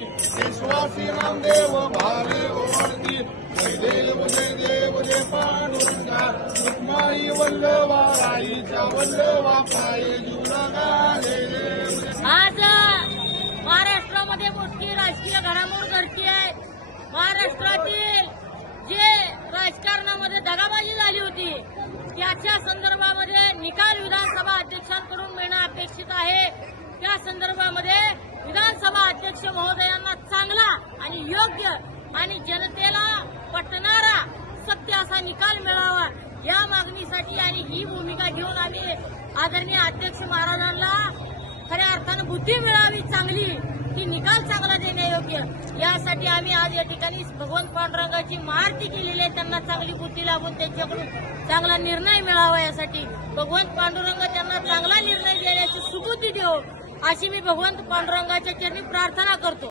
विश्वासी नामदेव भाले ओळती जय देव जय पांडुरंगा रुक्माई वल्लभा राईच्या वल्लभा पाये जीव लागाले आज महाराष्ट्रामध्ये मोठी राजकीय घडामोड घडती आहे। महाराष्ट्रातील जे राजकारणामध्ये दगाबाजी झाली होती त्याच्या संदर्भामध्ये निकाल विधानसभा अध्यक्षांकडून मिळणं अपेक्षित आहे। त्या संदर्भामध्ये विधानसभा अध्यक्ष महोदयांना चांगला आणि योग्य आणि जनतेला पटणारा सत्य असा निकाल मिळावा या मागणीसाठी आणि ही भूमिका घेऊन आम्ही आदरणीय अध्यक्ष महाराजांना खऱ्या अर्थानं बुद्धी मिळावी चांगली की निकाल चांगला देण्यायोग्य यासाठी आम्ही आज या ठिकाणी भगवंत पांडुरंगाची महाआरती केलेली आहे। त्यांना चांगली बुद्धी लागून त्यांच्याकडून चांगला निर्णय मिळावा यासाठी भगवंत पांडुरंग त्यांना चांगला निर्णय देण्याची सुबुद्धी देव अशी मी भगवंत पांडुरंगाच्या चरणी प्रार्थना करतो।